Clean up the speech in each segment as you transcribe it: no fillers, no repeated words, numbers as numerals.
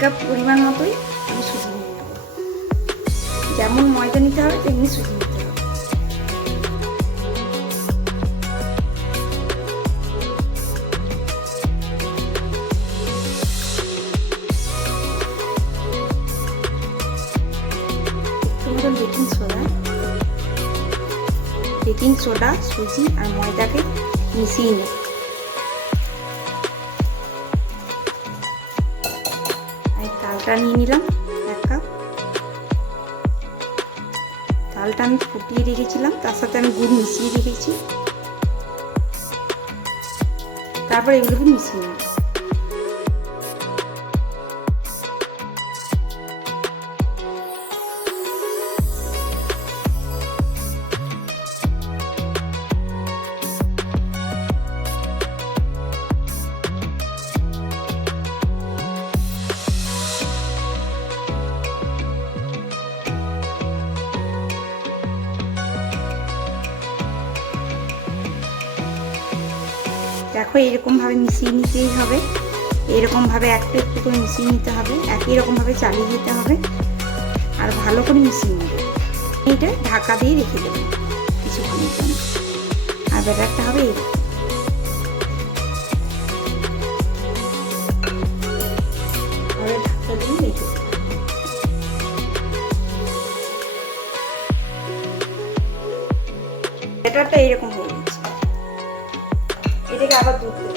কাপ পরিমাণ মতোই আমি সুজি নিয়ে নেব। যেমন ময়দা নিতে হবে তেমনি সুজি নিতে হবে। বেকিং সোডা, সুজি আর ময়দাকে মিশিয়ে নেব। তালটা নিয়ে নিলাম 1 কাপ। তালটা আমি ফুটিয়ে রেখেছিলাম, তার সাথে আমি গুড় মিশিয়ে রেখেছি। তারপর এগুলোকে মিশিয়ে নেব। দেখো এরকমভাবে মিশিয়ে নিতেই হবে। এরকমভাবে একটু একটু করে মিশিয়ে নিতে হবে, একই রকমভাবে চালিয়ে যেতে হবে আর ভালো করে মিশিয়ে নেবে। এটা ঢাকা দিয়ে রেখে দেবে কিছুক্ষণের জন্য। আর ব্যাটারটা হবে এরকম। ঢাকা দিয়ে রেখে দেবে। ব্যাটারটা এরকম হয়ে গেছে। এটাকে আবার দুধ দেব।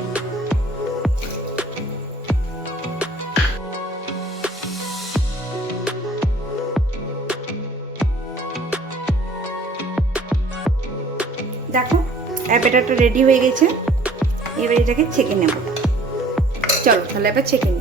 দেখো ব্যাটারটা রেডি হয়ে গেছে। এবার এটাকে ছেঁকে নেব। চলো তাহলে এবার ছেঁকে নিই।